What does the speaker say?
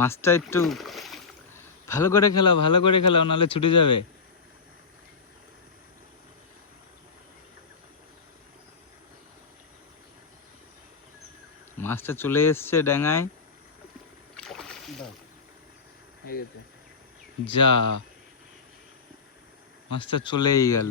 মাছটা একটু ভালো করে খেলাও, ভালো করে খেলাও, নাহলে ছুটে যাবে। মাছটা চলে এসছে ডাঙায়। যা, মাছটা চলেই গেল।